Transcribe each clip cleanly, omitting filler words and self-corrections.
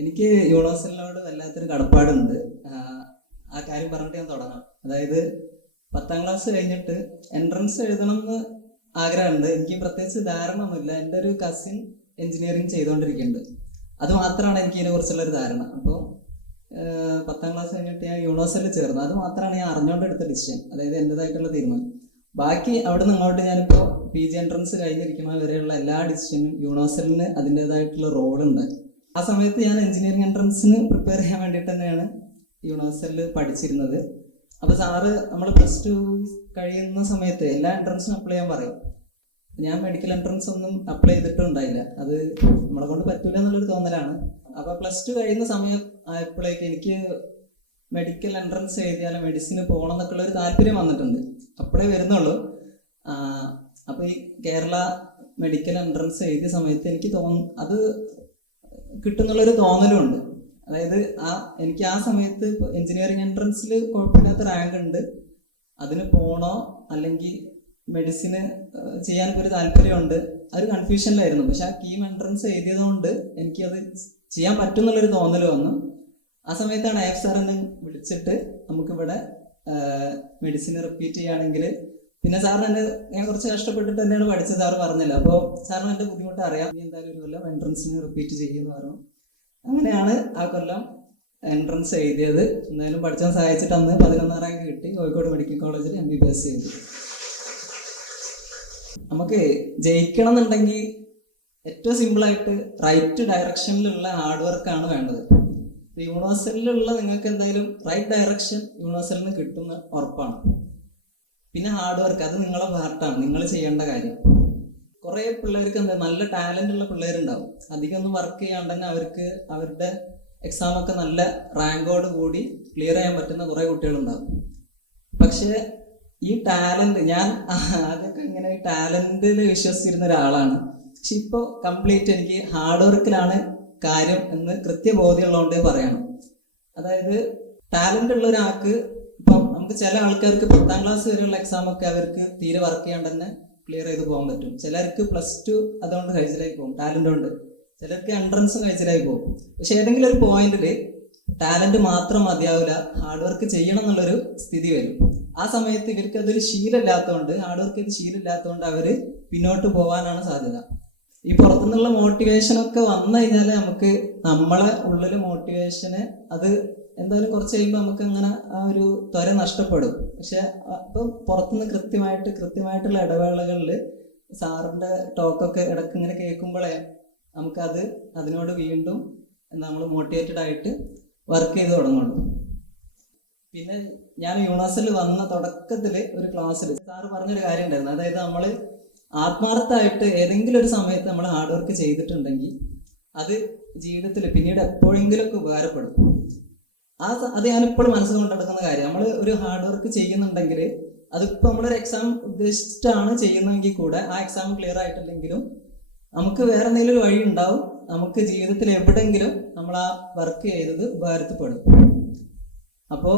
എനിക്ക് യൂണിവേഴ്സിറ്റിനോട് വല്ലാത്തൊരു കടപ്പാടുണ്ട്. ആ കാര്യം പറഞ്ഞിട്ട് ഞാൻ തുടങ്ങാം. അതായത് 10ാം ക്ലാസ് കഴിഞ്ഞിട്ട് എൻട്രൻസ് എഴുതണം എന്ന് ആഗ്രഹമുണ്ട്. എനിക്ക് പ്രത്യേകിച്ച് ധാരണ ഒന്നുമില്ല. എൻ്റെ ഒരു കസിൻ എഞ്ചിനീയറിങ് ചെയ്തുകൊണ്ടിരിക്കുന്നുണ്ട്. അത് മാത്രമാണ് എനിക്ക് ഇതിനെ കുറിച്ചുള്ളൊരു ധാരണ. അപ്പോൾ 10ാം ക്ലാസ് കഴിഞ്ഞിട്ട് ഞാൻ യൂണിവേഴ്സിറ്റിയിൽ ചേർന്നു. അത് മാത്രമാണ് ഞാൻ അറിഞ്ഞുകൊണ്ട് എടുത്ത ഡിസിഷൻ, അതായത് എൻ്റെതായിട്ടുള്ള തീരുമാനം. ബാക്കി അവിടെ നിന്ന് ഇങ്ങോട്ട് ഞാനിപ്പോൾ PG എൻട്രൻസ് കഴിഞ്ഞിരിക്കുന്ന വരെയുള്ള എല്ലാ ഡിസിഷനും യൂണിവേഴ്സിറ്റിന് അതിൻ്റെതായിട്ടുള്ള റോളുണ്ട്. ആ സമയത്ത് ഞാൻ എഞ്ചിനീയറിംഗ് എൻട്രൻസിന് പ്രിപ്പയർ ചെയ്യാൻ വേണ്ടിയിട്ട് തന്നെയാണ് യൂണിവേഴ്സിറ്റിയിൽ പഠിച്ചിരുന്നത്. അപ്പോൾ സാറ് നമ്മൾ +2 കഴിയുന്ന സമയത്ത് എല്ലാ എൻട്രൻസിനും അപ്ലൈ ചെയ്യാൻ പറയും. ഞാൻ മെഡിക്കൽ എൻട്രൻസ് ഒന്നും അപ്ലൈ ചെയ്തിട്ടുണ്ടായില്ല. അത് നമ്മളെ കൊണ്ട് പറ്റൂല എന്നുള്ളൊരു തോന്നലാണ്. അപ്പോൾ +2 കഴിയുന്ന സമയം ആയപ്പോഴേക്ക് എനിക്ക് മെഡിക്കൽ എൻട്രൻസ് എഴുതിയാലും മെഡിസിന് പോകണം എന്നൊക്കെയുള്ള ഒരു താല്പര്യം വന്നിട്ടുണ്ട്. അപ്പോഴേ വരുന്നുള്ളൂ. അപ്പോൾ ഈ കേരള മെഡിക്കൽ എൻട്രൻസ് എഴുതിയ സമയത്ത് എനിക്ക് അത് കിട്ടുന്നുള്ളൊരു തോന്നലുമുണ്ട്. അതായത് എനിക്ക് ആ സമയത്ത് എഞ്ചിനീയറിംഗ് എൻട്രൻസിൽ കുഴപ്പമില്ലാത്ത റാങ്ക് ഉണ്ട്. അതിന് പോകണോ അല്ലെങ്കിൽ മെഡിസിന് ചെയ്യാനൊക്കെ ഒരു താല്പര്യമുണ്ട്. ഒരു കൺഫ്യൂഷനിലായിരുന്നു. പക്ഷെ ആ കീം എൻട്രൻസ് എഴുതിയത് കൊണ്ട് എനിക്കത് ചെയ്യാൻ പറ്റുന്നുള്ളൊരു തോന്നൽ വന്നു. ആ സമയത്താണ് AF സാർ എന്നെ വിളിച്ചിട്ട് നമുക്കിവിടെ മെഡിസിന് റിപ്പീറ്റ് ചെയ്യുകയാണെങ്കിൽ, പിന്നെ സാറിന് ഞാൻ കുറച്ച് കഷ്ടപ്പെട്ടിട്ട് തന്നെയാണ് പഠിച്ചത്, സാറ് പറഞ്ഞില്ല. അപ്പോൾ സാറിന് എൻ്റെ ബുദ്ധിമുട്ട് അറിയാം, നീ എന്തായാലും ഒരു കൊല്ലം എൻട്രൻസിന് റിപ്പീറ്റ് ചെയ്യുമെന്ന് പറഞ്ഞു. അങ്ങനെയാണ് ആ കൊല്ലം എൻട്രൻസ് എഴുതിയത്. എന്തായാലും പഠിച്ചാൽ സഹായിച്ചിട്ട് അന്ന് 11ാം റാങ്ക് കിട്ടി. കോഴിക്കോട് മെഡിക്കൽ കോളേജിൽ MBBS ചെയ്തു. നമുക്ക് ജയിക്കണം എന്നുണ്ടെങ്കിൽ ഏറ്റവും സിമ്പിളായിട്ട് റൈറ്റ് ഡയറക്ഷനിലുള്ള ഹാർഡ് വർക്കാണ് വേണ്ടത്. യൂണിവേഴ്സിറ്റിയിലുള്ള നിങ്ങൾക്ക് എന്തായാലും റൈറ്റ് ഡയറക്ഷൻ യൂണിവേഴ്സിറ്റിയിൽ നിന്ന് കിട്ടുന്ന ഉറപ്പാണ്. പിന്നെ ഹാർഡ് വർക്ക്, അത് നിങ്ങളെ പാർട്ടാണ്, നിങ്ങൾ ചെയ്യേണ്ട കാര്യം. കുറേ പിള്ളേർക്ക് നല്ല ടാലൻ്റ് ഉള്ള പിള്ളേരുണ്ടാവും. അധികം ഒന്നും വർക്ക് ചെയ്യാണ്ട് തന്നെ അവർക്ക് അവരുടെ എക്സാമൊക്കെ നല്ല റാങ്കോട് കൂടി ക്ലിയർ ചെയ്യാൻ പറ്റുന്ന കുറേ കുട്ടികളുണ്ടാവും. പക്ഷേ ഈ ടാലൻറ്റ്, ഞാൻ അതൊക്കെ ഇങ്ങനെ ടാലൻറ്റിൽ വിശ്വസിച്ചിരുന്ന ഒരാളാണ്. പക്ഷെ ഇപ്പോൾ കംപ്ലീറ്റ് എനിക്ക് ഹാർഡ് വർക്കിലാണ് കാര്യം എന്ന് കൃത്യബോധ്യമുള്ളതുകൊണ്ട് പറയണം. അതായത് ടാലൻ്റ് ഉള്ള ഒരാൾക്ക്, ഇപ്പം നമുക്ക് ചില ആൾക്കാർക്ക് 10ാം ക്ലാസ് വരെയുള്ള എക്സാമൊക്കെ അവർക്ക് തീരെ വർക്ക് ചെയ്യാണ്ട് തന്നെ ക്ലിയർ ചെയ്ത് പോകാൻ പറ്റും. ചിലർക്ക് +2 അതുകൊണ്ട് കഴിച്ചിലായി പോകും, ടാലൻ്റ് കൊണ്ട്. ചിലർക്ക് എൻട്രൻസും കഴിച്ചിലായി പോകും. പക്ഷെ ഏതെങ്കിലും ഒരു പോയിന്റിൽ ടാലൻറ്റ് മാത്രം മതിയാവില്ല, ഹാർഡ് വർക്ക് ചെയ്യണം എന്നുള്ളൊരു സ്ഥിതി വരും. ആ സമയത്ത് ഇവർക്ക് അതൊരു ശീലമില്ലാത്തതുകൊണ്ട്, ഹാർഡ് വർക്ക് ചെയ്ത് ശീലമില്ലാത്തതുകൊണ്ട് അവർ പിന്നോട്ട് പോകാനാണ് സാധ്യത. ഈ പുറത്തുനിന്നുള്ള മോട്ടിവേഷനൊക്കെ വന്നു കഴിഞ്ഞാൽ നമുക്ക് നമ്മളെ ഉള്ളിൽ മോട്ടിവേഷന് അത് എന്തായാലും കുറച്ച് കഴിയുമ്പോൾ നമുക്ക് അങ്ങനെ ആ ഒരു ത്വര നഷ്ടപ്പെടും. പക്ഷെ അപ്പം പുറത്തുനിന്ന് കൃത്യമായിട്ടുള്ള ഇടവേളകളിൽ സാറിൻ്റെ ടോക്കൊക്കെ ഇടയ്ക്ക് ഇങ്ങനെ കേൾക്കുമ്പോഴേ നമുക്കത് അതിനോട് വീണ്ടും നമ്മൾ മോട്ടിവേറ്റഡ് ആയിട്ട് വർക്ക് ചെയ്ത് തുടങ്ങുള്ളൂ. പിന്നെ ഞാൻ യൂണിവേഴ്സിറ്റിയിൽ വന്ന തുടക്കത്തിൽ ഒരു ക്ലാസ്സിൽ സാറ് പറഞ്ഞൊരു കാര്യം ഉണ്ടായിരുന്നു. അതായത് നമ്മൾ ആത്മാർത്ഥമായിട്ട് ഏതെങ്കിലും ഒരു സമയത്ത് നമ്മൾ ഹാർഡ് വർക്ക് ചെയ്തിട്ടുണ്ടെങ്കിൽ അത് ജീവിതത്തിൽ പിന്നീട് എപ്പോഴെങ്കിലുമൊക്കെ ഉപകാരപ്പെടും. അത് ഞാനിപ്പോഴും മനസ്സിൽ കൊണ്ട് നടക്കുന്ന കാര്യം. നമ്മൾ ഒരു ഹാർഡ് വർക്ക് ചെയ്യുന്നുണ്ടെങ്കിൽ, അതിപ്പോൾ നമ്മളൊരു എക്സാം ഉദ്ദേശിച്ചിട്ടാണ് ചെയ്യുന്നതെങ്കിൽ കൂടെ ആ എക്സാം ക്ലിയർ ആയിട്ടില്ലെങ്കിലും നമുക്ക് വേറെ എന്തെങ്കിലും ഒരു വഴി ഉണ്ടാവും. നമുക്ക് ജീവിതത്തിൽ എവിടെയെങ്കിലും നമ്മൾ ആ വർക്ക് ചെയ്തത് ഉപകാരത്തിൽപ്പെടും. അപ്പോൾ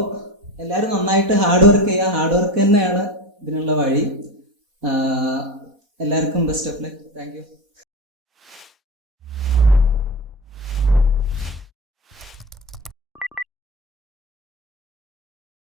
എല്ലാവരും നന്നായിട്ട് ഹാർഡ് വർക്ക് ചെയ്യുക. ഹാർഡ് വർക്ക് തന്നെയാണ് ഇതിനുള്ള വഴി. എല്ലാവർക്കും best of luck. Thank you.